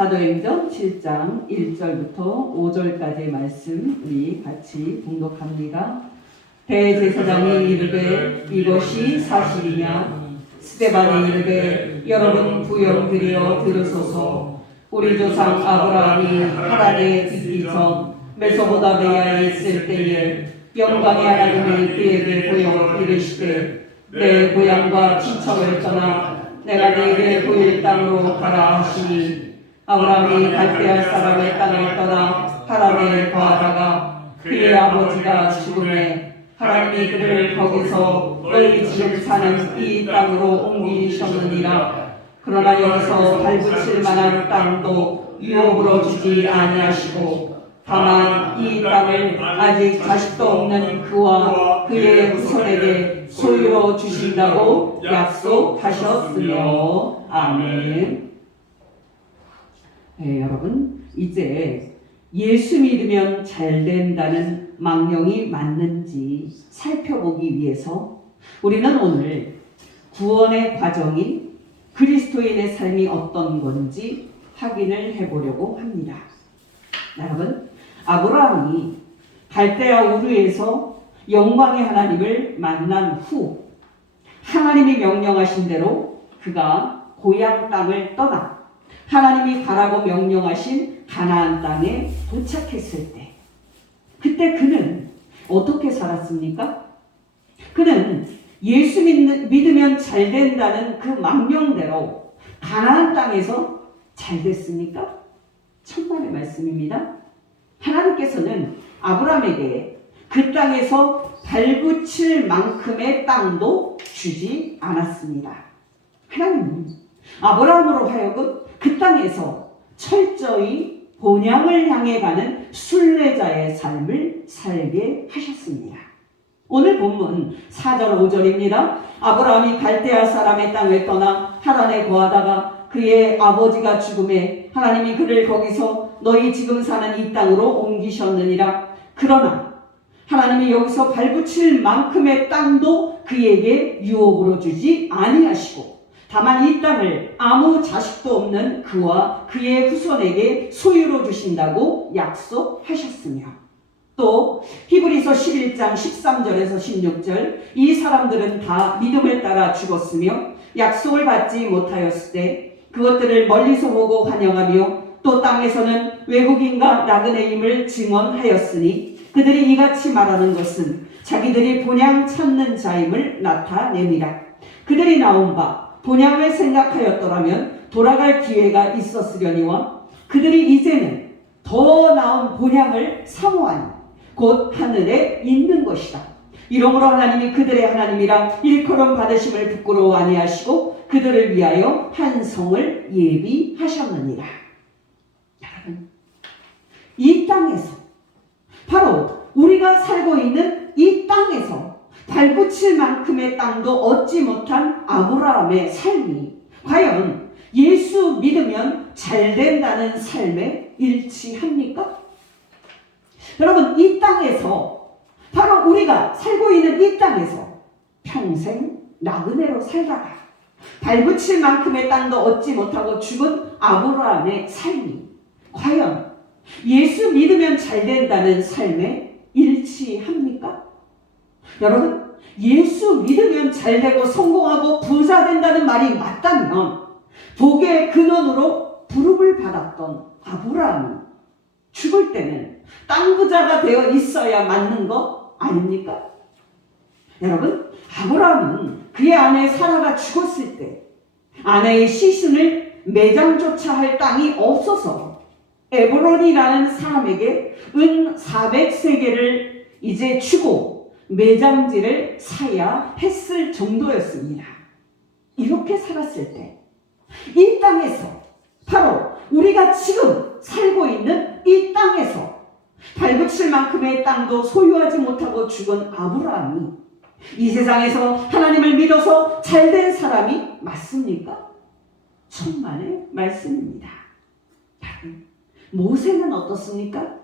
사도행전 7장 1절부터 5절까지의 말씀 우리 같이 봉독합니다. 대제사장이 이르되 이것이 사실이냐? 스데반이 이르되 여러분 부영드려 들으소서. 우리 조상 아브라함이 하란에 있기 전 메소포타미아에 있을 때에 영광의 하나님이 그에게 보여 이르시되 내 고향과 친척을 떠나 내가 네게 보일 땅으로 가라 하시니 아브라함이 갈대아 사람의 땅을 떠나 하란에 거하다가 그의 아버지가 죽음에 하나님이 그를 거기서 너희 지금 사는 이 땅으로 옮기셨느니라. 그러나 여기서 발붙일 만한 땅도 유업으로 주지 아니하시고 다만 이 땅을 아직 자식도 없는 그와 그의 후손에게 소유로 주신다고 약속하셨으며. 아멘. 네, 여러분, 이제 예수 믿으면 잘 된다는 망령이 맞는지 살펴보기 위해서 우리는 오늘 구원의 과정인 그리스도인의 삶이 어떤 건지 확인을 해보려고 합니다. 여러분, 아브라함이 갈대아 우르에서 영광의 하나님을 만난 후 하나님이 명령하신 대로 그가 고향 땅을 떠나 하나님이 가라고 명령하신 가나안 땅에 도착했을 때, 그때 그는 어떻게 살았습니까? 그는 예수 믿으면 잘 된다는 그 망령대로 가나안 땅에서 잘 됐습니까? 천만의 말씀입니다. 하나님께서는 아브라함에게 그 땅에서 발붙일 만큼의 땅도 주지 않았습니다. 하나님은 아브라함으로 하여금 그 땅에서 철저히 본향을 향해 가는 순례자의 삶을 살게 하셨습니다. 오늘 본문 4절 5절입니다. 아브라함이 갈대아 사람의 땅을 떠나 하란에 거하다가 그의 아버지가 죽음에 하나님이 그를 거기서 너희 지금 사는 이 땅으로 옮기셨느니라. 그러나 하나님이 여기서 발붙일 만큼의 땅도 그에게 유업으로 주지 아니하시고 다만 이 땅을 아무 자식도 없는 그와 그의 후손에게 소유로 주신다고 약속하셨으며, 또 히브리서 11장 13절에서 16절 이 사람들은 다 믿음을 따라 죽었으며 약속을 받지 못하였을 때 그것들을 멀리서 보고 환영하며 또 땅에서는 외국인과 나그네임을 증언하였으니 그들이 이같이 말하는 것은 자기들이 본향 찾는 자임을 나타냅니다. 그들이 나온 바 본향을 생각하였더라면 돌아갈 기회가 있었으려니와 그들이 이제는 더 나은 본향을 사모하니 곧 하늘에 있는 것이다. 이러므로 하나님이 그들의 하나님이라 일컬음 받으심을 부끄러워 아니하시고 그들을 위하여 한 성을 예비하셨느니라. 여러분, 이 땅에서, 바로 우리가 살고 있는 이 땅에서 발붙일 만큼의 땅도 얻지 못한 아브라함의 삶이 과연 예수 믿으면 잘 된다는 삶에 일치합니까? 여러분, 이 땅에서, 바로 우리가 살고 있는 이 땅에서 평생 나그네로 살다가 발붙일 만큼의 땅도 얻지 못하고 죽은 아브라함의 삶이 과연 예수 믿으면 잘 된다는 삶에 일치합니까? 여러분, 예수 믿으면 잘 되고 성공하고 부자 된다는 말이 맞다면 복의 근원으로 부름을 받았던 아브라함이 죽을 때는 땅 부자가 되어 있어야 맞는 거 아닙니까? 여러분, 아브라함은 그의 아내 사라가 죽었을 때 아내의 시신을 매장조차 할 땅이 없어서 에브론이라는 사람에게 은 400세겔을 이제 주고 매장지를 사야 했을 정도였습니다. 이렇게 살았을 때 이 땅에서, 바로 우리가 지금 살고 있는 이 땅에서 발붙일 만큼의 땅도 소유하지 못하고 죽은 아브라함이 이 세상에서 하나님을 믿어서 잘된 사람이 맞습니까? 천만의 말씀입니다. 모세는 어떻습니까?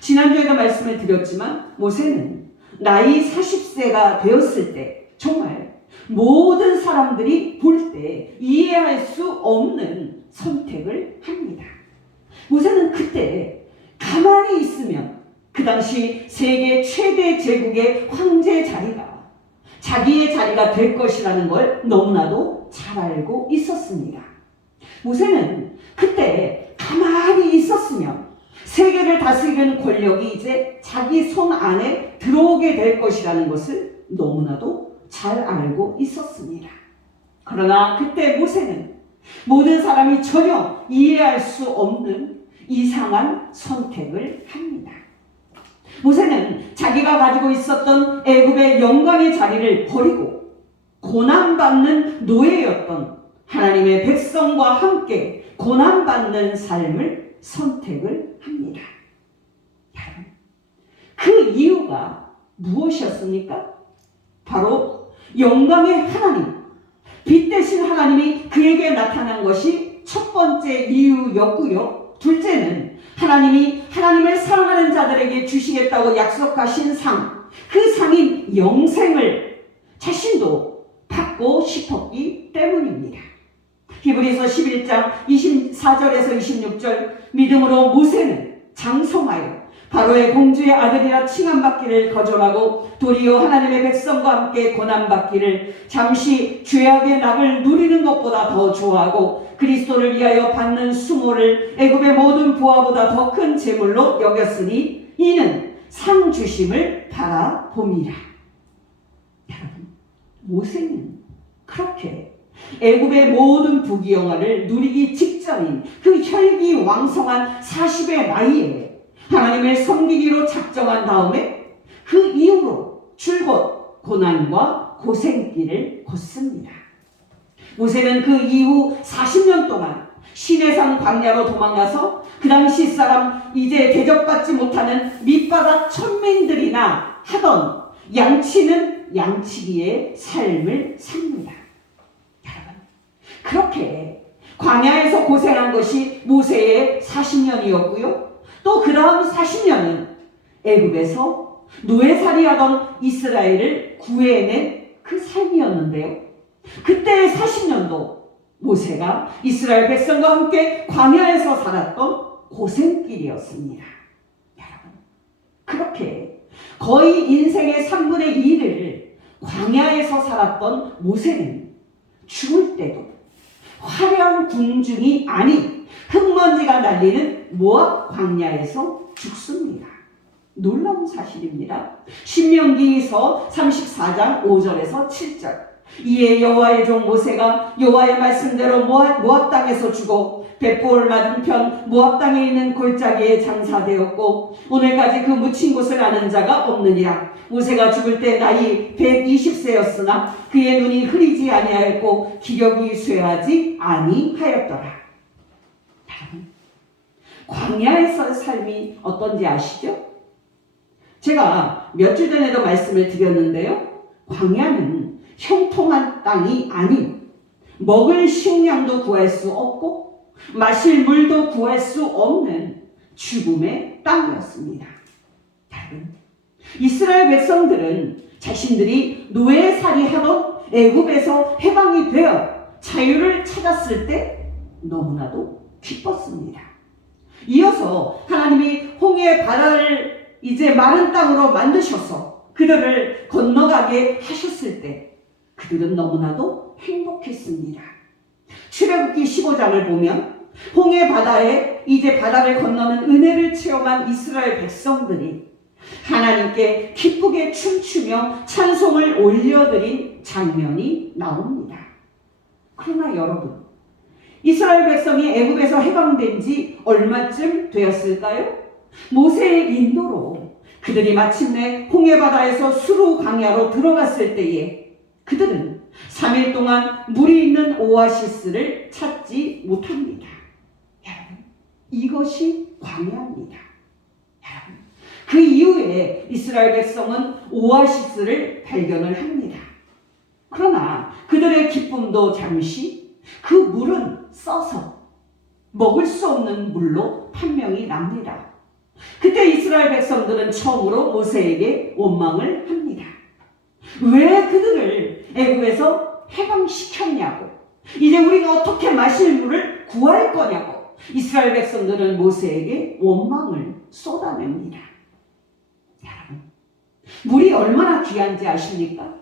지난주에도 말씀을 드렸지만 모세는 나이 40세가 되었을 때 정말 모든 사람들이 볼 때 이해할 수 없는 선택을 합니다. 그때 가만히 있으면 그 당시 세계 최대 제국의 황제 자리가 자기의 자리가 될 것이라는 걸 너무나도 잘 알고 있었습니다. 모세는 그때 가만히 있었으면 세계를 다스리는 권력이 이제 자기 손 안에 들어오게 될 것이라는 것을 너무나도 잘 알고 있었습니다. 그러나 그때 모세는 모든 사람이 전혀 이해할 수 없는 이상한 선택을 합니다. 모세는 자기가 가지고 있었던 애굽의 영광의 자리를 버리고 고난받는 노예였던 하나님의 백성과 함께 고난받는 삶을 선택을 합니다. 그 이유가 무엇이었습니까? 바로 영광의 하나님, 빛 대신 하나님이 그에게 나타난 것이 첫 번째 이유였고요. 둘째는 하나님이 하나님을 사랑하는 자들에게 주시겠다고 약속하신 상, 그 상인 영생을 자신도 받고 싶었기 때문입니다. 히브리서 11장 24절에서 26절, 믿음으로 모세는 장성하여 바로의 공주의 아들이라 칭함받기를 거절하고 도리어 하나님의 백성과 함께 고난받기를 잠시 죄악의 낙을 누리는 것보다 더 좋아하고 그리스도를 위하여 받는 수모를 애굽의 모든 부하보다 더 큰 재물로 여겼으니 이는 상 주심을 바라봄이라. 여러분, 모세는 그렇게 애굽의 모든 부귀영화를 누리기 직전인 그 혈기왕성한 40의 나이에 하나님을 섬기기로 작정한 다음에 그 이후로 줄곧 고난과 고생길을 걷습니다. 모세는 그 이후 40년 동안 시내산 광야로 도망가서 그 당시 사람 이제 대접받지 못하는 밑바닥 천민들이나 하던 양치는 양치기의 삶을 삽니다. 여러분, 그렇게 광야에서 고생한 것이 모세의 40년이었고요. 또 그 다음 40년은 애굽에서 노예살이하던 이스라엘을 구해낸 그 삶이었는데요. 그때의 40년도 모세가 이스라엘 백성과 함께 광야에서 살았던 고생길이었습니다. 여러분, 그렇게 거의 인생의 3분의 2를 광야에서 살았던 모세는 죽을 때도 화려한 궁중이 아닌 흙먼지가 날리는 모압 광야에서 죽습니다. 놀라운 사실입니다. 신명기서 34장 5절에서 7절. 이에 여호와의 종 모세가 여호와의 말씀대로 모압 땅에서 죽어 벳보을 맞은편 모압 땅에 있는 골짜기에 장사되었고 오늘까지 그 묻힌 곳을 아는 자가 없느니라. 모세가 죽을 때 나이 120세였으나 그의 눈이 흐리지 아니하였고 기력이 쇠하지 아니하였더라. 광야에서의 삶이 어떤지 아시죠? 제가 몇 주 전에도 말씀을 드렸는데요. 광야는 형통한 땅이 아닌 먹을 식량도 구할 수 없고 마실 물도 구할 수 없는 죽음의 땅이었습니다. 이스라엘 백성들은 자신들이 노예살이 하던 애굽에서 해방이 되어 자유를 찾았을 때 너무나도 기뻤습니다. 이어서 하나님이 홍해 바다를 이제 마른 땅으로 만드셔서 그들을 건너가게 하셨을 때 그들은 너무나도 행복했습니다. 출애굽기 15장을 보면 홍해 바다에 이제 바다를 건너는 은혜를 체험한 이스라엘 백성들이 하나님께 기쁘게 춤추며 찬송을 올려드린 장면이 나옵니다. 그러나 여러분, 이스라엘 백성이 애굽에서 해방된 지 얼마쯤 되었을까요? 모세의 인도로 그들이 마침내 홍해바다에서 수루 광야로 들어갔을 때에 그들은 3일 동안 물이 있는 오아시스를 찾지 못합니다. 여러분, 이것이 광야입니다. 여러분, 그 이후에 이스라엘 백성은 오아시스를 발견을 합니다. 그러나 그들의 기쁨도 잠시 그 물은 써서 먹을 수 없는 물로 판명이 납니다. 그때 이스라엘 백성들은 처음으로 모세에게 원망을 합니다. 왜 그들을 애굽에서 해방시켰냐고, 이제 우리가 어떻게 마실 물을 구할 거냐고, 이스라엘 백성들은 모세에게 원망을 쏟아냅니다. 여러분, 물이 얼마나 귀한지 아십니까?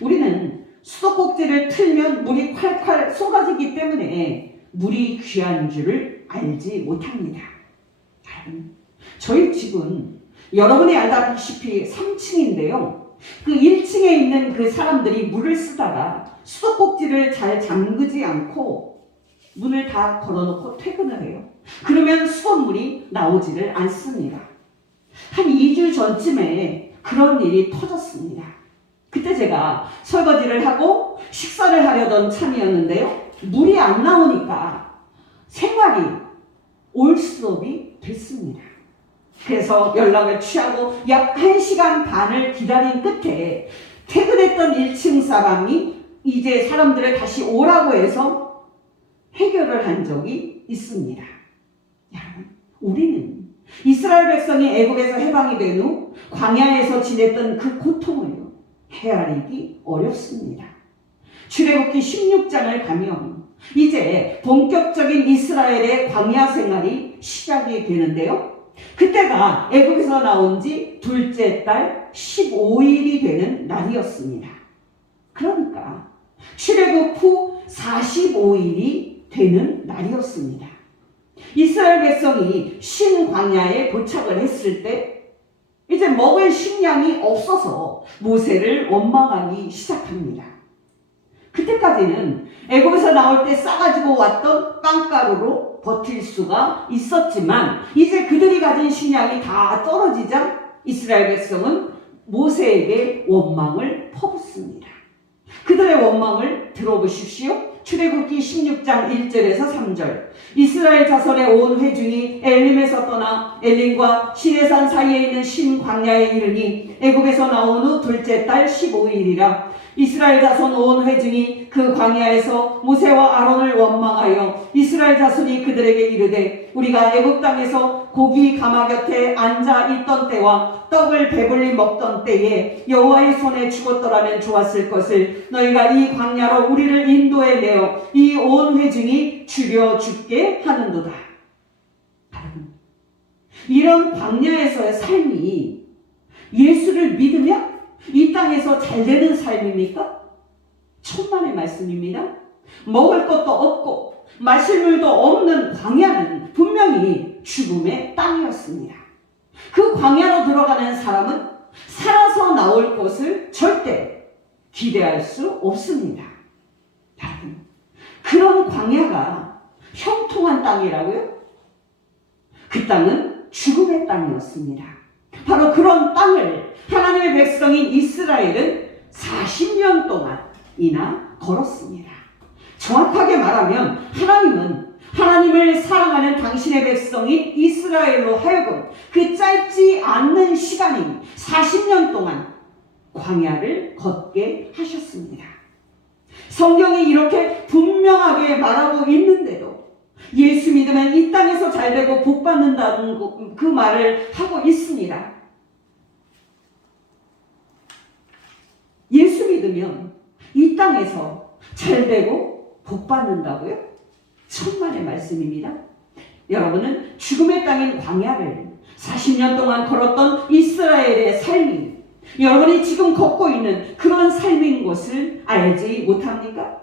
우리는 수도꼭지를 틀면 물이 콸콸 쏟아지기 때문에 물이 귀한 줄을 알지 못합니다. 여러분, 저희 집은 여러분이 알다시피 3층인데요. 그 1층에 있는 그 사람들이 물을 쓰다가 수도꼭지를 잘 잠그지 않고 문을 다 걸어놓고 퇴근을 해요. 그러면 수돗물이 나오지를 않습니다. 한 2주 전쯤에 그런 일이 터졌습니다. 그때 제가 설거지를 하고 식사를 하려던 참이었는데요. 물이 안 나오니까 생활이 올스톱이 됐습니다. 그래서 연락을 취하고 약 1시간 반을 기다린 끝에 퇴근했던 1층 사람이 이제 사람들을 다시 오라고 해서 해결을 한 적이 있습니다. 여러분, 우리는 이스라엘 백성이 애국에서 해방이 된 후 광야에서 지냈던 그 고통을 헤아리기 어렵습니다. 출애굽기 16장을 가면 이제 본격적인 이스라엘의 광야 생활이 시작이 되는데요. 그때가 애국에서 나온 지 둘째 달 15일이 되는 날이었습니다. 그러니까 출애굽 후 45일이 되는 날이었습니다. 이스라엘 백성이 신광야에 도착을 했을 때 이제 먹을 식량이 없어서 모세를 원망하기 시작합니다. 그때까지는 애굽에서 나올 때 싸가지고 왔던 빵가루로 버틸 수가 있었지만 이제 그들이 가진 식량이 다 떨어지자 이스라엘 백성은 모세에게 원망을 퍼붓습니다. 그들의 원망을 들어보십시오. 출애굽기 16장 1절에서 3절. 이스라엘 자손의 온 회중이 엘림에서 떠나 엘림과 시내산 사이에 있는 신광야에 이르니 애굽에서 나온 후 둘째 달 15일이라. 이스라엘 자손 온 회중이 그 광야에서 모세와 아론을 원망하여 이스라엘 자손이 그들에게 이르되 우리가 애굽 땅에서 고기 가마 곁에 앉아 있던 때와 떡을 배불리 먹던 때에 여호와의 손에 죽었더라면 좋았을 것을 너희가 이 광야로 우리를 인도해 내어 이 온 회중이 죽여 죽게 하는도다. 이런 광야에서의 삶이 예수를 믿으면 이 땅에서 잘 되는 삶입니까? 천만의 말씀입니다. 먹을 것도 없고 마실 물도 없는 광야는 분명히 죽음의 땅이었습니다. 그 광야로 들어가는 사람은 살아서 나올 것을 절대 기대할 수 없습니다. 그런 광야가 형통한 땅이라고요? 그 땅은 죽음의 땅이었습니다. 바로 그런 땅을 하나님의 백성인 이스라엘은 40년 동안이나 걸었습니다. 정확하게 말하면 하나님은 하나님을 사랑하는 당신의 백성인 이스라엘로 하여금 그 짧지 않는 시간인 40년 동안 광야를 걷게 하셨습니다. 성경이 이렇게 분명하게 말하고 있는데도 예수 믿으면 이 땅에서 잘되고 복받는다는 그 말을 하고 있습니다. 예수 믿으면 이 땅에서 잘되고 복받는다고요? 천만의 말씀입니다. 여러분은 죽음의 땅인 광야를 40년 동안 걸었던 이스라엘의 삶이 여러분이 지금 걷고 있는 그런 삶인 것을 알지 못합니까?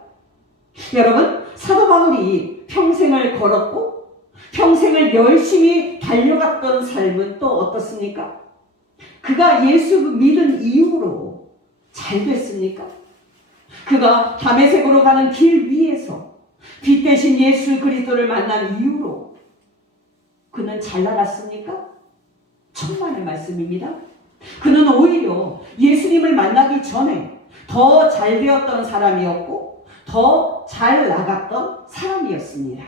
여러분, 사도 바울이 평생을 걸었고 평생을 열심히 달려갔던 삶은 또 어떻습니까? 그가 예수 믿은 이후로 잘 됐습니까? 그가 다메섹으로 가는 길 위에서 빛 대신 예수 그리스도를 만난 이후로 그는 잘 나갔습니까? 천만의 말씀입니다. 그는 오히려 예수님을 만나기 전에 더 잘 되었던 사람이었고 더 잘 나갔던 사람이었습니다.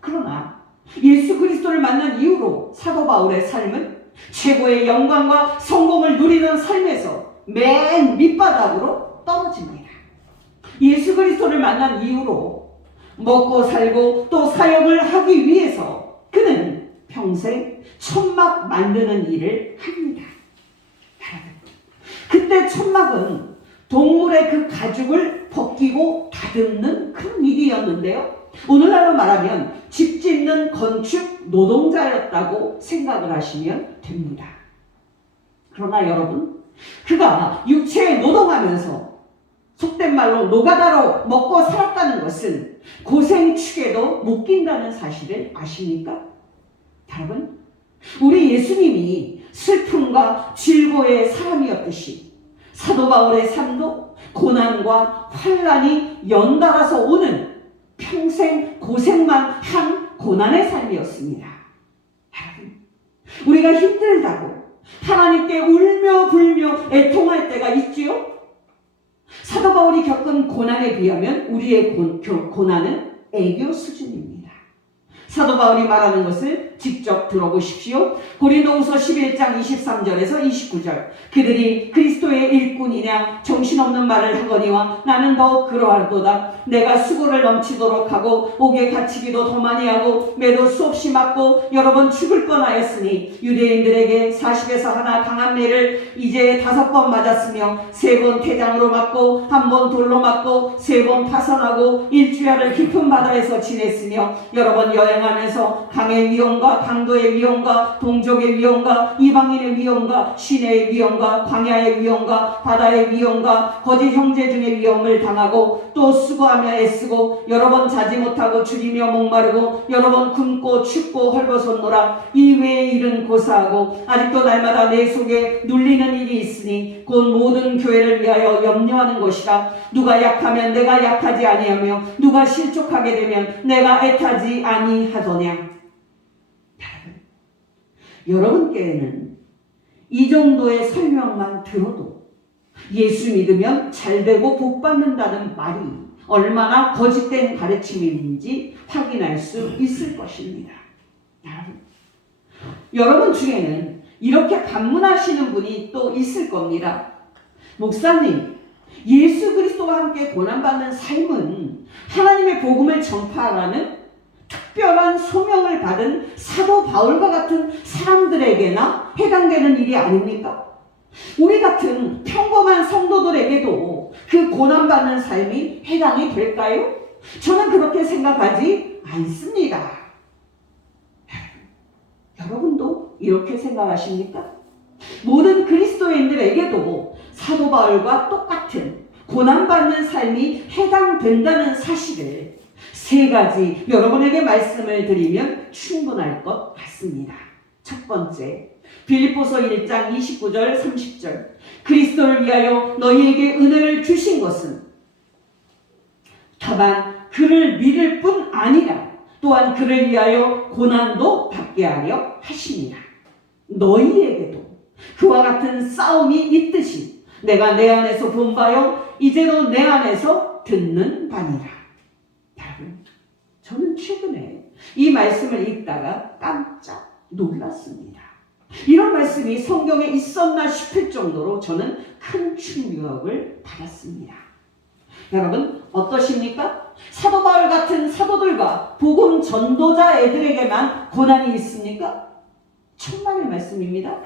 그러나 예수 그리스도를 만난 이후로 사도 바울의 삶은 최고의 영광과 성공을 누리는 삶에서 맨 밑바닥으로 떨어집니다. 예수 그리스도를 만난 이후로 먹고 살고 또 사역을 하기 위해서 그는 평생 천막 만드는 일을 합니다. 그때 천막은 동물의 그 가죽을 벗기고 다듬는 큰 일이었는데요. 오늘날로 말하면 집 짓는 건축 노동자였다고 생각을 하시면 됩니다. 그러나 여러분, 그가 육체에 노동하면서 속된 말로 노가다로 먹고 살았다는 것은 고생축에도 못 낀다는 사실을 아십니까? 여러분, 우리 예수님이 슬픔과 질고의 사람이었듯이 사도 바울의 삶도 고난과 환난이 연달아서 오는 평생 고생만 한 고난의 삶이었습니다. 여러분, 우리가 힘들다고 하나님께 울며 불며 애통할 때가 있지요? 사도 바울이 겪은 고난에 비하면 우리의 고난은 애교 수준입니다. 사도 바울이 말하는 것을 직접 들어보십시오. 고린도후서 11장 23절에서 29절. 그들이 그리스도의 일꾼이냐 정신없는 말을 하거니와 나는 더욱 그러하도다. 내가 수고를 넘치도록 하고 옥에 갇히기도 더 많이 하고 매도 수없이 맞고 여러 번 죽을 뻔하였으니 유대인들에게 40에서 하나 강한 매를 이제 5번 맞았으며 3번 태장으로 맞고 1번 돌로 맞고 3번 파선하고 일주야를 깊은 바다에서 지냈으며 여러 번 여행하면서 강의 위험과 강도의 위험과 동족의 위험과 이방인의 위험과 시내의 위험과 광야의 위험과 바다의 위험과 거짓 형제 중의 위험을 당하고 또 수고하며 애쓰고 여러 번 자지 못하고 줄이며 목마르고 여러 번 굶고 춥고 헐벗었노라. 이 외의 일은 고사하고 아직도 날마다 내 속에 눌리는 일이 있으니 곧 모든 교회를 위하여 염려하는 것이라. 누가 약하면 내가 약하지 아니하며 누가 실족하게 되면 내가 애타지 아니하더냐. 여러분께는 이 정도의 설명만 들어도 예수 믿으면 잘되고 복받는다는 말이 얼마나 거짓된 가르침인지 확인할 수 있을 것입니다. 여러분 중에는 이렇게 반문하시는 분이 또 있을 겁니다. 목사님, 예수 그리스도와 함께 고난받는 삶은 하나님의 복음을 전파하라는 특별한 소명을 받은 사도 바울과 같은 사람들에게나 해당되는 일이 아닙니까? 우리 같은 평범한 성도들에게도 그 고난받는 삶이 해당이 될까요? 저는 그렇게 생각하지 않습니다. 여러분도 이렇게 생각하십니까? 모든 그리스도인들에게도 사도 바울과 똑같은 고난받는 삶이 해당된다는 사실을 3가지 여러분에게 말씀을 드리면 충분할 것 같습니다. 첫 번째, 빌립보서 1장 29절 30절. 그리스도를 위하여 너희에게 은혜를 주신 것은 다만 그를 믿을 뿐 아니라 또한 그를 위하여 고난도 받게 하려 하십니다. 너희에게도 그와 같은 싸움이 있듯이 내가 내 안에서 본 바요 이제도 내 안에서 듣는 바니라. 여러분, 저는 최근에 이 말씀을 읽다가 깜짝 놀랐습니다. 이런 말씀이 성경에 있었나 싶을 정도로 저는 큰 충격을 받았습니다. 여러분 어떠십니까? 사도 바울 같은 사도들과 복음 전도자 애들에게만 고난이 있습니까? 천만의 말씀입니다.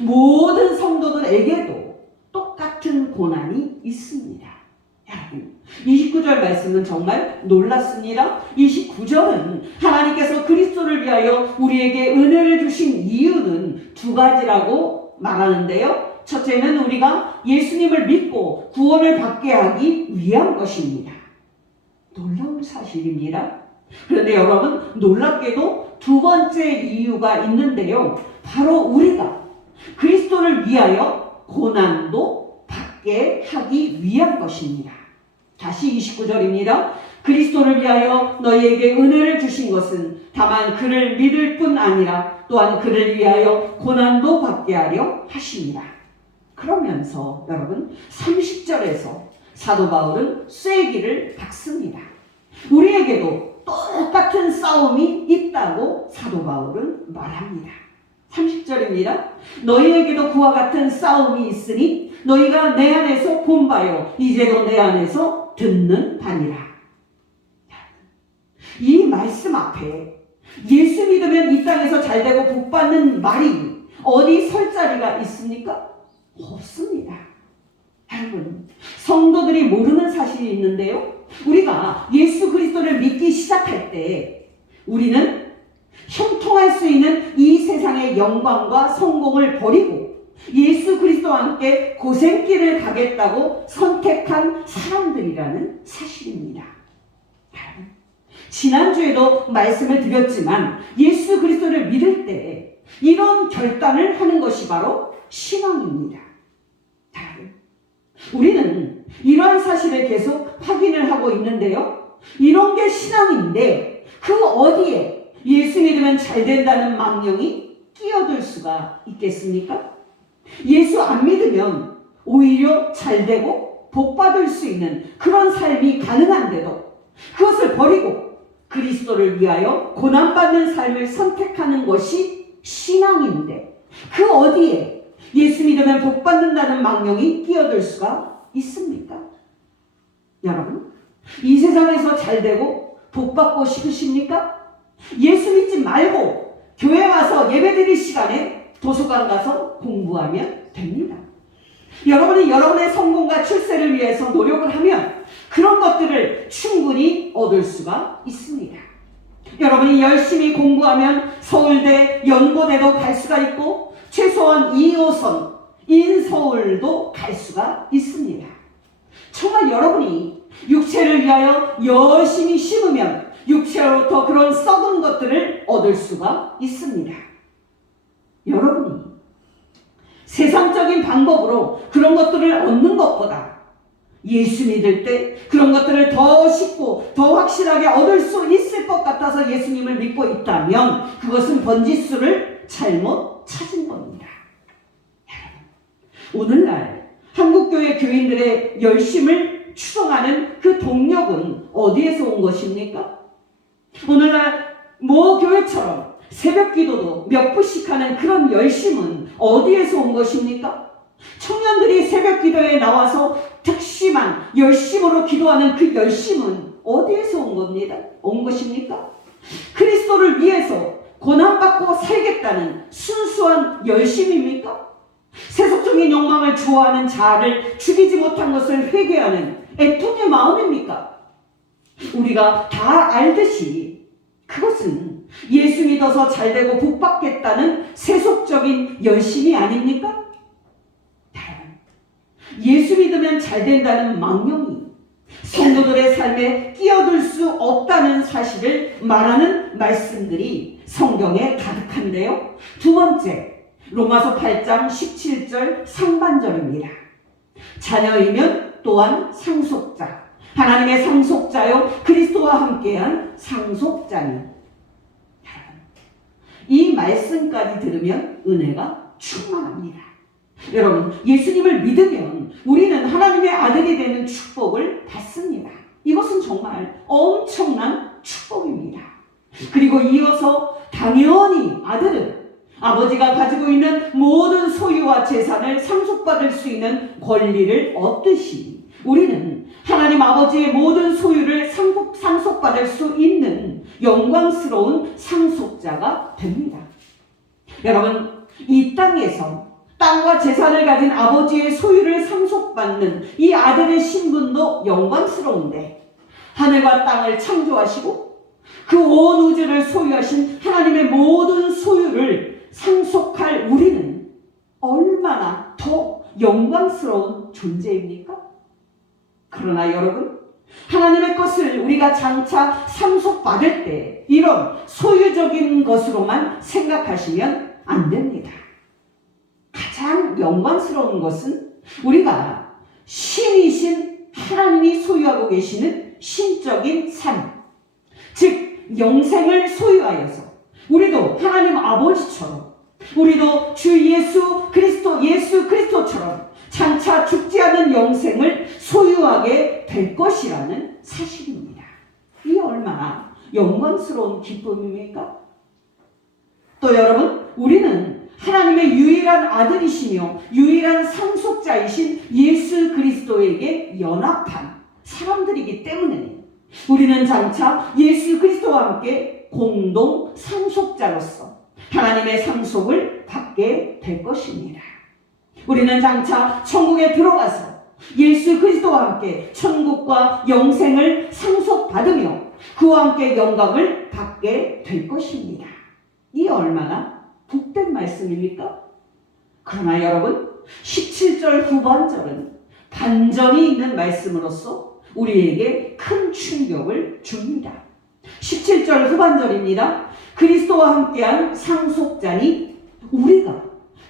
모든 성도들에게도 똑같은 고난이 있습니다. 여러분 29절 말씀은 정말 놀랐습니다. 29절은 하나님께서 그리스도를 위하여 우리에게 은혜를 주신 이유는 2가지라고 말하는데요. 첫째는 우리가 예수님을 믿고 구원을 받게 하기 위한 것입니다. 놀라운 사실입니다. 그런데 여러분 놀랍게도 2번째 이유가 있는데요. 바로 우리가 그리스도를 위하여 고난도 받게 하기 위한 것입니다. 다시 29절입니다. 그리스도를 위하여 너희에게 은혜를 주신 것은 다만 그를 믿을 뿐 아니라 또한 그를 위하여 고난도 받게 하려 하십니다. 그러면서 여러분 30절에서 사도 바울은 쐐기를 박습니다. 우리에게도 똑같은 싸움이 있다고 사도 바울은 말합니다. 30절입니다. 너희에게도 그와 같은 싸움이 있으니 너희가 내 안에서 본 바요 이제도 내 안에서 듣는 바니라. 이 말씀 앞에 예수 믿으면 이 땅에서 잘되고 복받는 말이 어디 설 자리가 있습니까? 없습니다. 여러분, 성도들이 모르는 사실이 있는데요. 우리가 예수 그리스도를 믿기 시작할 때 우리는 형통할 수 있는 이 세상의 영광과 성공을 버리고 예수 그리스도와 함께 고생길을 가겠다고 선택한 사람들이라는 사실입니다. 지난주에도 말씀을 드렸지만 예수 그리스도를 믿을 때 이런 결단을 하는 것이 바로 신앙입니다. 우리는 이러한 사실을 계속 확인을 하고 있는데요. 이런 게 신앙인데 그 어디에 예수 믿으면 잘 된다는 망령이 끼어들 수가 있겠습니까? 예수 안 믿으면 오히려 잘 되고 복 받을 수 있는 그런 삶이 가능한데도 그것을 버리고 그리스도를 위하여 고난받는 삶을 선택하는 것이 신앙인데 그 어디에 예수 믿으면 복 받는다는 망령이 끼어들 수가 있습니까? 여러분, 이 세상에서 잘 되고 복 받고 싶으십니까? 예수 믿지 말고 교회 와서 예배드릴 시간에 도서관 가서 공부하면 됩니다. 여러분이 여러분의 성공과 출세를 위해서 노력을 하면 그런 것들을 충분히 얻을 수가 있습니다. 여러분이 열심히 공부하면 서울대, 연고대도 갈 수가 있고 최소한 2호선, 인서울도 갈 수가 있습니다. 정말 여러분이 육체를 위하여 열심히 심으면 육체로부터 그런 썩은 것들을 얻을 수가 있습니다. 여러분이 세상적인 방법으로 그런 것들을 얻는 것보다 예수 믿을 때 그런 것들을 더 쉽고 더 확실하게 얻을 수 있을 것 같아서 예수님을 믿고 있다면 그것은 번지수를 잘못 찾은 겁니다. 오늘날 한국교회 교인들의 열심을 추동하는 그 동력은 어디에서 온 것입니까? 오늘날 모 교회처럼 새벽 기도도 몇 분씩 하는 그런 열심은 어디에서 온 것입니까? 청년들이 새벽 기도에 나와서 특심한 열심으로 기도하는 그 열심은 어디에서 온 것입니까? 그리스도를 위해서 고난받고 살겠다는 순수한 열심입니까? 세속적인 욕망을 좋아하는 자아를 죽이지 못한 것을 회개하는 애통의 마음입니까? 우리가 다 알듯이 그것은 예수 믿어서 잘되고 복받겠다는 세속적인 열심이 아닙니까? 예수 믿으면 잘된다는 망령이 성도들의 삶에 끼어들 수 없다는 사실을 말하는 말씀들이 성경에 가득한데요. 두 번째, 로마서 8장 17절 상반절입니다. 자녀이면 또한 상속자, 하나님의 상속자요 그리스도와 함께한 상속자니. 이 말씀까지 들으면 은혜가 충만합니다. 여러분, 예수님을 믿으면 우리는 하나님의 아들이 되는 축복을 받습니다. 이것은 정말 엄청난 축복입니다. 그리고 이어서 당연히 아들은 아버지가 가지고 있는 모든 소유와 재산을 상속받을 수 있는 권리를 얻듯이 우리는 하나님 아버지의 모든 소유를 상속받을 수 있는 영광스러운 상속자가 됩니다. 여러분, 이 땅에서 땅과 재산을 가진 아버지의 소유를 상속받는 이 아들의 신분도 영광스러운데 하늘과 땅을 창조하시고 그 온 우주를 소유하신 하나님의 모든 소유를 상속할 우리는 얼마나 더 영광스러운 존재입니까? 그러나 여러분, 하나님의 것을 우리가 장차 상속받을 때 이런 소유적인 것으로만 생각하시면 안 됩니다. 가장 영광스러운 것은 우리가 신이신 하나님이 소유하고 계시는 신적인 삶, 즉 영생을 소유하여서 우리도 하나님 아버지처럼 우리도 주 예수 그리스도처럼 장차 죽지 않은 영생을 소유하게 될 것이라는 사실입니다. 이 얼마나 영광스러운 기쁨입니까? 또 여러분, 우리는 하나님의 유일한 아들이시며 유일한 상속자이신 예수 그리스도에게 연합한 사람들이기 때문에 우리는 장차 예수 그리스도와 함께 공동 상속자로서 하나님의 상속을 받게 될 것입니다. 우리는 장차 천국에 들어가서 예수 그리스도와 함께 천국과 영생을 상속받으며 그와 함께 영광을 받게 될 것입니다. 이 얼마나 복된 말씀입니까? 그러나 여러분, 17절 후반절은 반전이 있는 말씀으로서 우리에게 큰 충격을 줍니다. 17절 후반절입니다. 그리스도와 함께한 상속자니 우리가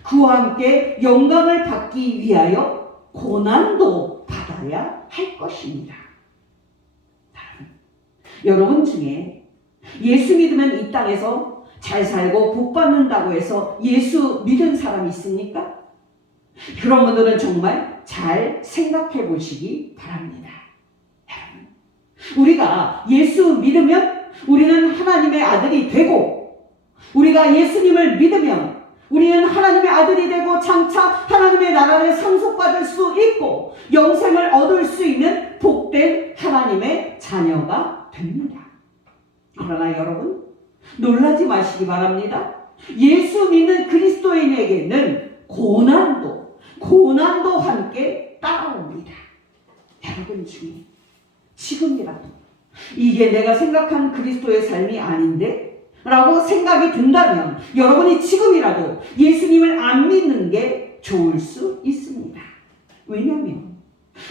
그와 함께 영광을 받기 위하여 고난도 받아야 할 것입니다. 여러분 중에 예수 믿으면 이 땅에서 잘 살고 복 받는다고 해서 예수 믿은 사람이 있습니까? 그런 분들은 정말 잘 생각해 보시기 바랍니다. 우리가 예수 믿으면 우리는 하나님의 아들이 되고, 우리가 예수님을 믿으면 우리는 하나님의 아들이 되고 장차 하나님의 나라를 상속받을 수 있고 영생을 얻을 수 있는 복된 하나님의 자녀가 됩니다. 그러나 여러분, 놀라지 마시기 바랍니다. 예수 믿는 그리스도인에게는 고난도 함께 따라옵니다. 여러분 중에 지금이라도 이게 내가 생각한 그리스도의 삶이 아닌데? 라고 생각이 든다면 여러분이 지금이라도 예수님을 안 믿는 게 좋을 수 있습니다. 왜냐하면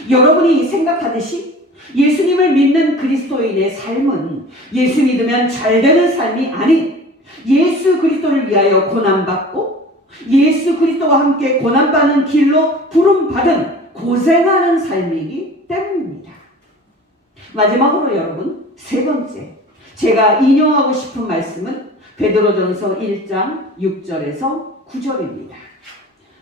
여러분이 생각하듯이 예수님을 믿는 그리스도인의 삶은 예수 믿으면 잘 되는 삶이 아닌 예수 그리스도를 위하여 고난받고 예수 그리스도와 함께 고난받는 길로 부름받은 고생하는 삶이기 때문입니다. 마지막으로 여러분, 세 번째 제가 인용하고 싶은 말씀은 베드로전서 1장 6절에서 9절입니다.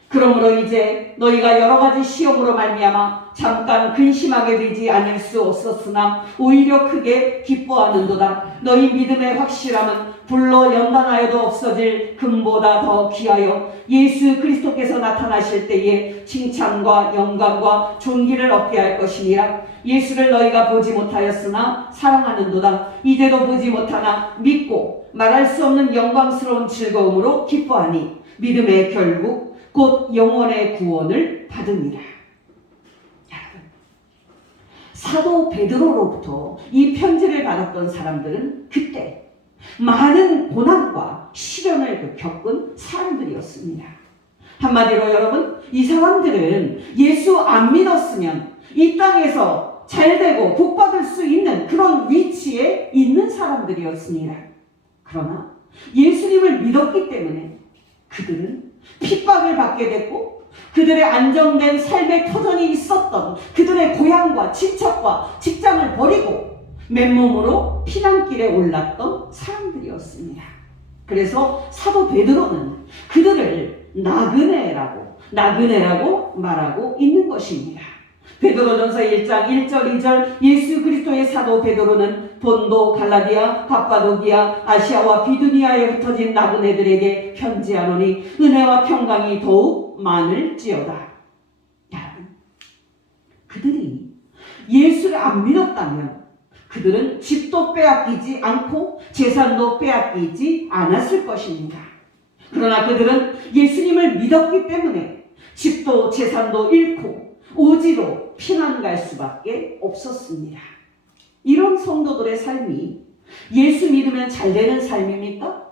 그러므로 이제 너희가 여러 가지 시험으로 말미암아 잠깐 근심하게 되지 않을 수 없었으나 오히려 크게 기뻐하는도다. 너희 믿음의 확실함은 불로 연단하여도 없어질 금보다 더 귀하여 예수 그리스도께서 나타나실 때에 칭찬과 영광과 존귀를 얻게 할 것이니라. 예수를 너희가 보지 못하였으나 사랑하는도다. 이제도 보지 못하나 믿고 말할 수 없는 영광스러운 즐거움으로 기뻐하니 믿음의 결국 곧 영원의 구원을 받습니다. 사도 베드로로부터 이 편지를 받았던 사람들은 그때 많은 고난과 시련을 겪은 사람들이었습니다. 한마디로 여러분, 이 사람들은 예수 안 믿었으면 이 땅에서 잘되고 복받을 수 있는 그런 위치에 있는 사람들이었습니다. 그러나 예수님을 믿었기 때문에 그들은 핍박을 받게 됐고 그들의 안정된 삶의 터전이 있었던 그들의 고향과 친척과 직장을 버리고 맨몸으로 피난길에 올랐던 사람들이었습니다. 그래서 사도 베드로는 그들을 나그네라고 말하고 있는 것입니다. 베드로전서 1장 1절 2절 예수 그리스도의 사도 베드로는 본도, 갈라디아, 갑바도기아, 아시아와 비두니아에 흩어진 나그네들에게 편지하노니 은혜와 평강이 더욱 많을지어다. 그들이 예수를 안 믿었다면 그들은 집도 빼앗기지 않고 재산도 빼앗기지 않았을 것입니다. 그러나 그들은 예수님을 믿었기 때문에 집도 재산도 잃고 오지로 피난 갈 수밖에 없었습니다. 이런 성도들의 삶이 예수 믿으면 잘 되는 삶입니까?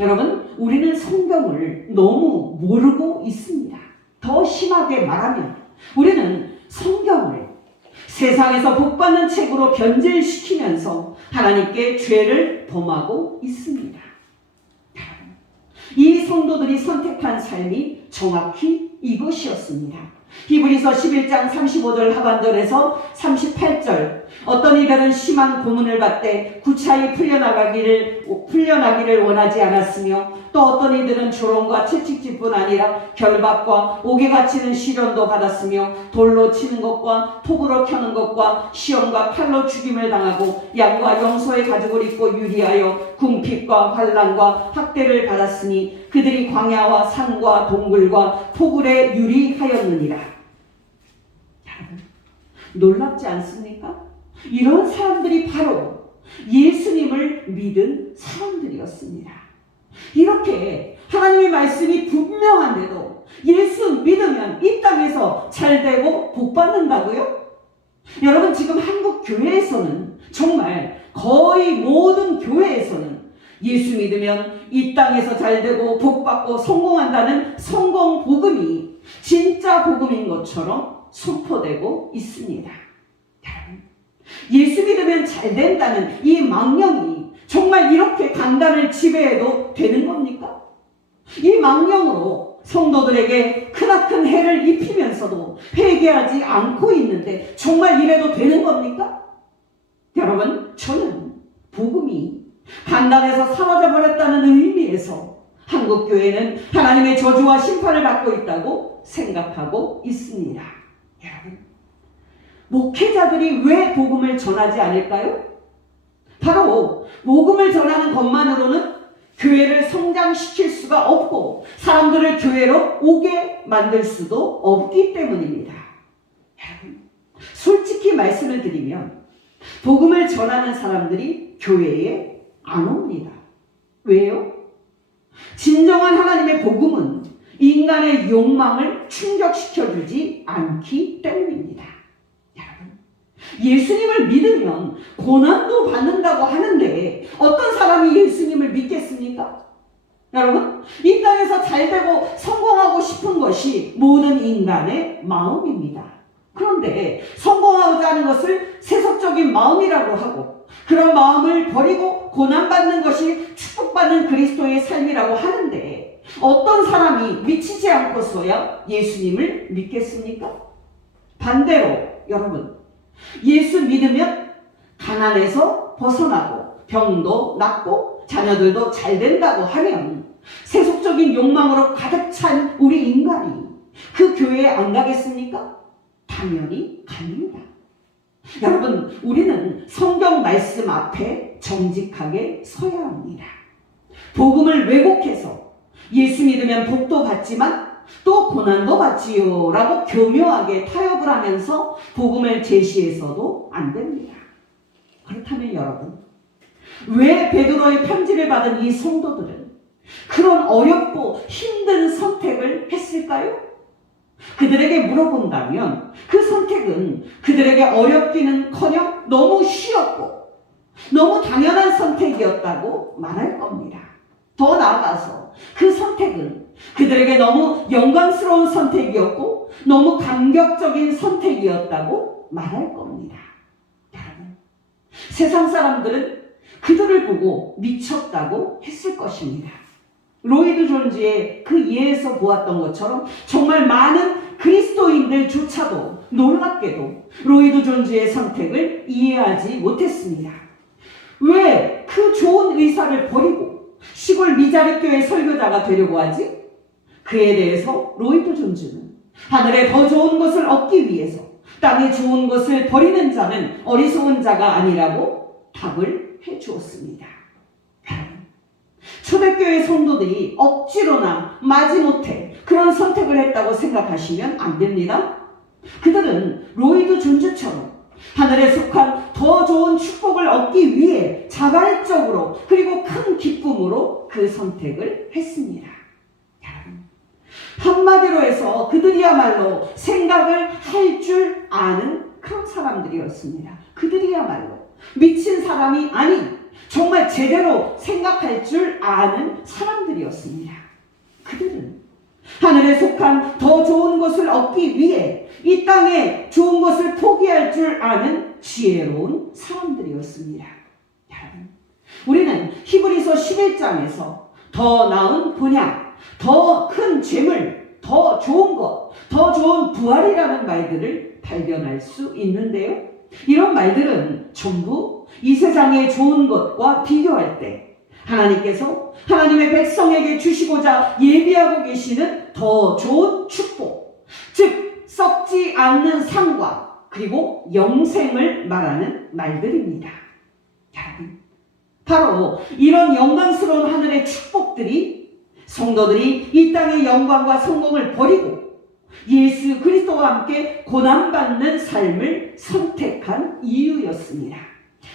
여러분, 우리는 성경을 너무 모르고 있습니다. 더 심하게 말하면 우리는 성경을 세상에서 복받는 책으로 변질시키면서 하나님께 죄를 범하고 있습니다. 이 성도들이 선택한 삶이 정확히 이것이었습니다. 히브리서 11장 35절 하반절에서 38절 어떤 이들은 심한 고문을 받되 구차히 풀려나기를 원하지 않았으며 또 어떤 이들은 조롱과 채찍질뿐 아니라 결박과 옥에 갇히는 시련도 받았으며 돌로 치는 것과 톱으로 켜는 것과 시험과 칼로 죽임을 당하고 양과 염소의 가죽을 입고 유리하여 궁핍과 환난과 학대를 받았으니 그들이 광야와 산과 동굴과 포굴에 유리하였느니라. 놀랍지 않습니까? 이런 사람들이 바로 예수님을 믿은 사람들이었습니다. 이렇게 하나님의 말씀이 분명한데도 예수 믿으면 이 땅에서 잘되고 복받는다고요? 여러분, 지금 한국 교회에서는, 정말 거의 모든 교회에서는 예수 믿으면 이 땅에서 잘되고 복받고 성공한다는 성공 복음이 진짜 복음인 것처럼 선포되고 있습니다. 여러분, 예수 믿으면 잘된다는 이 망령이 정말 이렇게 강단을 지배해도 되는 겁니까? 이 망령으로 성도들에게 크나큰 해를 입히면서도 회개하지 않고 있는데 정말 이래도 되는 겁니까? 여러분, 저는 복음이 강단에서 사라져 버렸다는 의미에서 한국 교회는 하나님의 저주와 심판을 받고 있다고 생각하고 있습니다. 여러분, 목회자들이 왜 복음을 전하지 않을까요? 바로 복음을 전하는 것만으로는 교회를 성장시킬 수가 없고 사람들을 교회로 오게 만들 수도 없기 때문입니다. 여러분, 솔직히 말씀을 드리면 복음을 전하는 사람들이 교회에 안 옵니다. 왜요? 진정한 하나님의 복음은 인간의 욕망을 충족시켜주지 않기 때문입니다. 여러분, 예수님을 믿으면 고난도 받는다고 하는데 어떤 사람이 예수님을 믿겠습니까? 여러분, 이 땅에서 잘되고 성공하고 싶은 것이 모든 인간의 마음입니다. 그런데 성공하고자 하는 것을 세속적인 마음이라고 하고 그런 마음을 버리고 고난받는 것이 축복받는 그리스도의 삶이라고 하는데 어떤 사람이 미치지 않고서야 예수님을 믿겠습니까? 반대로 여러분, 예수 믿으면 가난에서 벗어나고 병도 낫고 자녀들도 잘 된다고 하면 세속적인 욕망으로 가득 찬 우리 인간이 그 교회에 안 가겠습니까? 당연히 갑니다. 여러분, 우리는 성경 말씀 앞에 정직하게 서야 합니다. 복음을 왜곡해서 예수 믿으면 복도 받지만 또 고난도 받지요 라고 교묘하게 타협을 하면서 복음을 제시해서도 안 됩니다. 그렇다면 여러분, 왜 베드로의 편지를 받은 이 성도들은 그런 어렵고 힘든 선택을 했을까요? 그들에게 물어본다면 그 선택은 그들에게 어렵기는커녕 너무 쉬웠고 너무 당연한 선택이었다고 말할 겁니다. 더 나아가서 그 선택은 그들에게 너무 영광스러운 선택이었고 너무 감격적인 선택이었다고 말할 겁니다. 여러분, 세상 사람들은 그들을 보고 미쳤다고 했을 것입니다. 로이드 존즈의 그 예에서 보았던 것처럼 정말 많은 그리스도인들조차도 놀랍게도 로이드 존즈의 선택을 이해하지 못했습니다. 왜 그 좋은 의사를 버리고 시골 미자립교회 설교자가 되려고 하지? 그에 대해서 로이드 존즈는 하늘에 더 좋은 것을 얻기 위해서 땅에 좋은 것을 버리는 자는 어리석은 자가 아니라고 답을 해주었습니다. 초대교회 성도들이 억지로나 마지못해 그런 선택을 했다고 생각하시면 안 됩니다. 그들은 로이드 존즈처럼 하늘에 속한 더 좋은 축복을 얻기 위해 자발적으로 그리고 큰 기쁨으로 그 선택을 했습니다. 한마디로 해서 그들이야말로 생각을 할 줄 아는 그런 사람들이었습니다. 그들이야말로 미친 사람이 아닌 정말 제대로 생각할 줄 아는 사람들이었습니다. 그들은 하늘에 속한 더 좋은 것을 얻기 위해 이 땅에 좋은 것을 포기할 줄 아는 지혜로운 사람들이었습니다. 여러분, 우리는 히브리서 11장에서 더 나은 분양, 더 큰 재물, 더 좋은 것, 더 좋은 부활이라는 말들을 발견할 수 있는데요. 이런 말들은 전부 이 세상의 좋은 것과 비교할 때 하나님께서 하나님의 백성에게 주시고자 예비하고 계시는 더 좋은 축복, 즉 썩지 않는 상과 그리고 영생을 말하는 말들입니다. 여러분, 바로 이런 영광스러운 하늘의 축복들이 성도들이 이 땅의 영광과 성공을 버리고 예수 그리스도와 함께 고난받는 삶을 선택한 이유였습니다.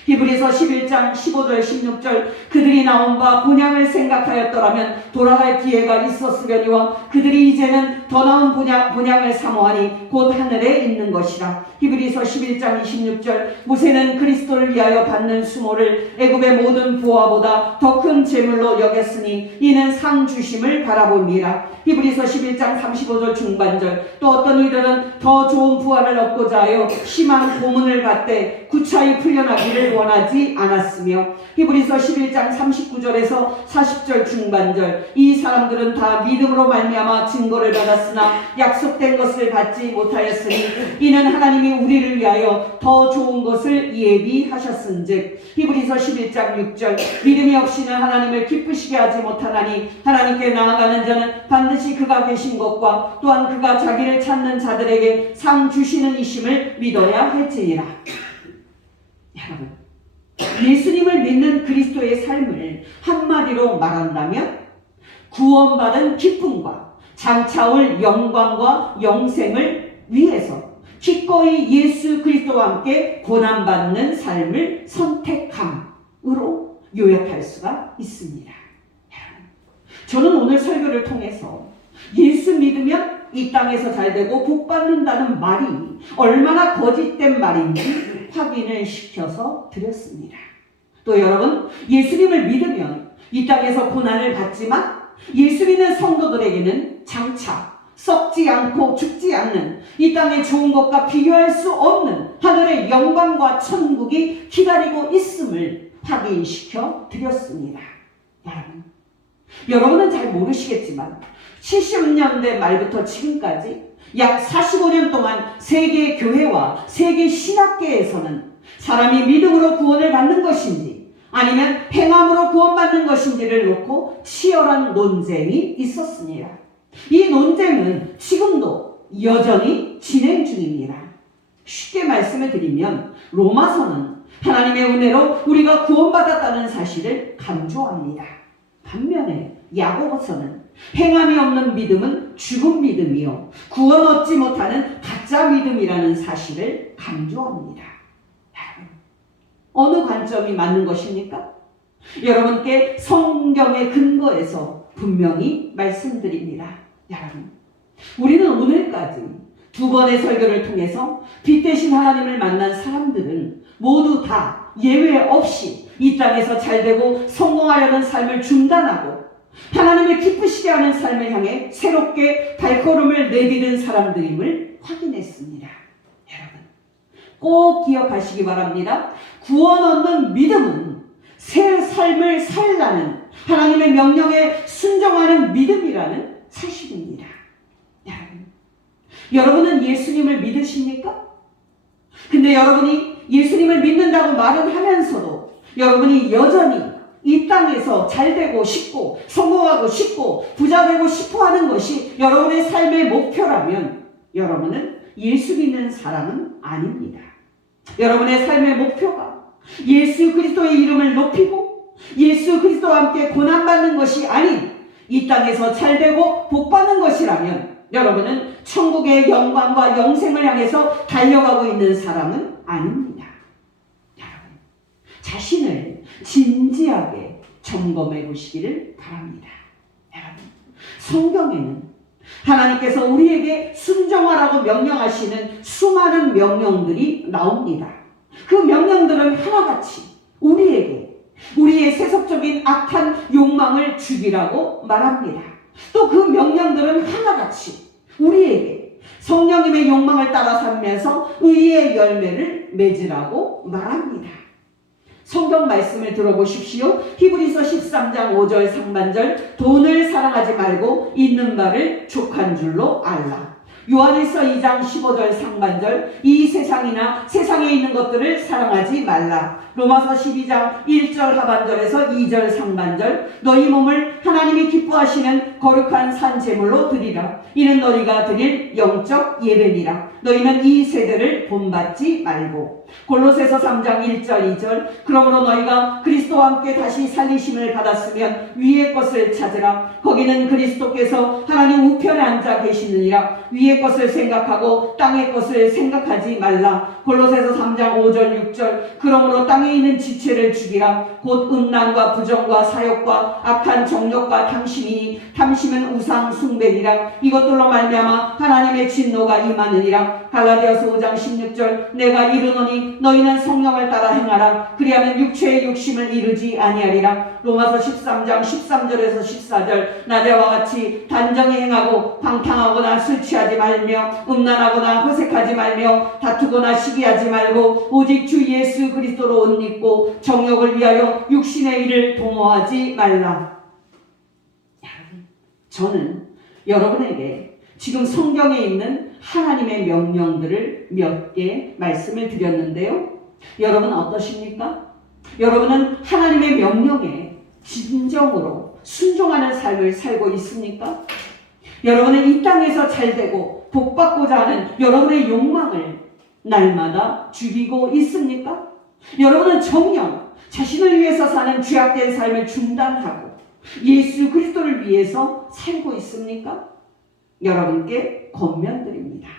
히브리서 11장 15절 16절 그들이 나온 바 본향을 생각하였더라면 돌아갈 기회가 있었으려니와 그들이 이제는 더 나은 본향을 사모하니 곧 하늘에 있는 것이라. 히브리서 11장 26절 모세는 그리스도를 위하여 받는 수모를 애굽의 모든 부하보다 더 큰 재물로 여겼으니 이는 상 주심을 바라봅니다. 히브리서 11장 35절 중반절 또 어떤 이들은 더 좋은 부하를 얻고자 하여 심한 고문을 받되 구차히 풀려나기를 원하지 않았으며 히브리서 11장 39절에서 40절 중반절 이 사람들은 다 믿음으로 말미암아 증거를 받았으나 약속된 것을 받지 못하였으니 이는 하나님이 우리를 위하여 더 좋은 것을 예비하셨은즉 히브리서 11장 6절 믿음이 없이는 하나님을 기쁘시게 하지 못하나니 하나님께 나아가는 자는 반드시 그가 계신 것과 또한 그가 자기를 찾는 자들에게 상 주시는 이심을 믿어야 할지니라. 여러분, 예수님을 믿는 그리스도의 삶을 한마디로 말한다면 구원받은 기쁨과 장차올 영광과 영생을 위해서 기꺼이 예수 그리스도와 함께 고난받는 삶을 선택함으로 요약할 수가 있습니다. 저는 오늘 설교를 통해서 예수 믿으면 이 땅에서 잘되고 복받는다는 말이 얼마나 거짓된 말인지 확인을 시켜서 드렸습니다. 또 여러분, 예수님을 믿으면 이 땅에서 고난을 받지만 예수 믿는 성도들에게는 장차 썩지 않고 죽지 않는 이 땅의 좋은 것과 비교할 수 없는 하늘의 영광과 천국이 기다리고 있음을 확인시켜 드렸습니다. 여러분은 잘 모르시겠지만 70년대 말부터 지금까지 약 45년 동안 세계 교회와 세계 신학계에서는 사람이 믿음으로 구원을 받는 것인지 아니면 행함으로 구원받는 것인지를 놓고 치열한 논쟁이 있었습니다. 이 논쟁은 지금도 여전히 진행 중입니다. 쉽게 말씀을 드리면 로마서는 하나님의 은혜로 우리가 구원받았다는 사실을 강조합니다. 반면에 야고보서는 행함이 없는 믿음은 죽은 믿음이요 구원 얻지 못하는 가짜 믿음이라는 사실을 강조합니다. 어느 관점이 맞는 것입니까? 여러분께 성경의 근거에서 분명히 말씀드립니다. 여러분, 우리는 오늘까지 두 번의 설교를 통해서 빛 대신 하나님을 만난 사람들은 모두 다 예외 없이 이 땅에서 잘되고 성공하려는 삶을 중단하고 하나님을 기쁘시게 하는 삶을 향해 새롭게 발걸음을 내디딘 사람들임을 확인했습니다. 여러분, 꼭 기억하시기 바랍니다. 구원 얻는 믿음은 새 삶을 살라는 하나님의 명령에 순종하는 믿음이라는 사실입니다. 여러분은 예수님을 믿으십니까? 근데 여러분이 예수님을 믿는다고 말은 하면서도 여러분이 여전히 이 땅에서 잘되고 싶고 성공하고 싶고 부자 되고 싶어 하는 것이 여러분의 삶의 목표라면 여러분은 예수 믿는 사람은 아닙니다. 여러분의 삶의 목표가 예수 그리스도의 이름을 높이고 예수 그리스도와 함께 고난받는 것이 아닌 이 땅에서 잘되고 복받는 것이라면 여러분은 천국의 영광과 영생을 향해서 달려가고 있는 사람은 아닙니다. 여러분, 자신을 진지하게 점검해 보시기를 바랍니다. 여러분, 성경에는 하나님께서 우리에게 순종하라고 명령하시는 수많은 명령들이 나옵니다. 그 명령들은 하나같이 우리에게 우리의 세속적인 악한 욕망을 죽이라고 말합니다. 또 그 명령들은 하나같이 우리에게 성령님의 욕망을 따라 살면서 의의 열매를 맺으라고 말합니다. 성경 말씀을 들어보십시오. 히브리서 13장 5절 상반절 돈을 사랑하지 말고 있는 바를 족한 줄로 알라. 요한일서 2장 15절 상반절 이 세상이나 세상에 있는 것들을 사랑하지 말라. 로마서 12장 1절 하반절에서 2절 상반절 너희 몸을 하나님이 기뻐하시는 거룩한 산 제물로 드리라. 이는 너희가 드릴 영적 예배니라. 너희는 이 세대를 본받지 말고 골로새서 3장 1절 2절 그러므로 너희가 그리스도와 함께 다시 살리심을 받았으면 위의 것을 찾으라. 거기는 그리스도께서 하나님 우편에 앉아 계시느니라. 위의 것을 생각하고 땅의 것을 생각하지 말라. 골로새서 3장 5절 6절 그러므로 땅에 있는 지체를 죽이라. 곧 음란과 부정과 사욕과 악한 정욕과 탐심은 우상 숭배니라. 이것들로 말미암아 하나님의 진노가 임하느니라. 갈라디아서 5장 16절 내가 이르노니 너희는 성령을 따라 행하라. 그리하면 육체의 욕심을 이루지 아니하리라. 로마서 13장 13절에서 14절 나제와 같이 단정히 행하고 방탕하거나 술 취하지 말며 음란하거나 호색하지 말며 다투거나 시기하지 말고 오직 주 예수 그리스도로 옷 입고 정욕을 위하여 육신의 일을 도모하지 말라. 저는 여러분에게 지금 성경에 있는 하나님의 명령들을 몇 개 말씀을 드렸는데요. 여러분 어떠십니까? 여러분은 하나님의 명령에 진정으로 순종하는 삶을 살고 있습니까? 여러분은 이 땅에서 잘되고 복받고자 하는 여러분의 욕망을 날마다 죽이고 있습니까? 여러분은 정녕 자신을 위해서 사는 죄악된 삶을 중단하고 예수 그리스도를 위해서 살고 있습니까? 여러분께 권면드립니다.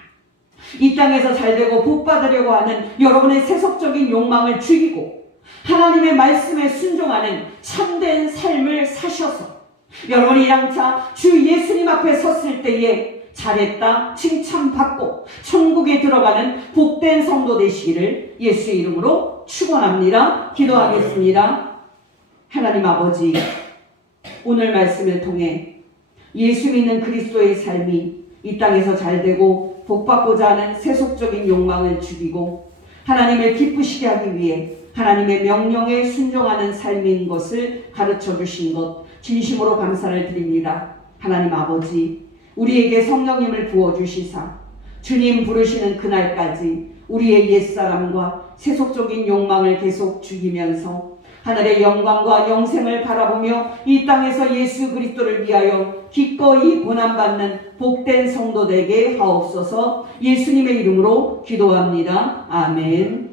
이 땅에서 잘되고 복받으려고 하는 여러분의 세속적인 욕망을 죽이고 하나님의 말씀에 순종하는 참된 삶을 사셔서 여러분이 양차 주 예수님 앞에 섰을 때에 잘했다 칭찬받고 천국에 들어가는 복된 성도 되시기를 예수의 이름으로 축원합니다. 기도하겠습니다. 하나님 아버지, 오늘 말씀을 통해 예수 믿는 그리스도의 삶이 이 땅에서 잘되고 복받고자 하는 세속적인 욕망을 죽이고 하나님을 기쁘시게 하기 위해 하나님의 명령에 순종하는 삶인 것을 가르쳐 주신 것 진심으로 감사를 드립니다. 하나님 아버지, 우리에게 성령님을 부어주시사 주님 부르시는 그날까지 우리의 옛사람과 세속적인 욕망을 계속 죽이면서 하늘의 영광과 영생을 바라보며 이 땅에서 예수 그리스도를 위하여 기꺼이 고난받는 복된 성도 되게 하옵소서. 예수님의 이름으로 기도합니다. 아멘.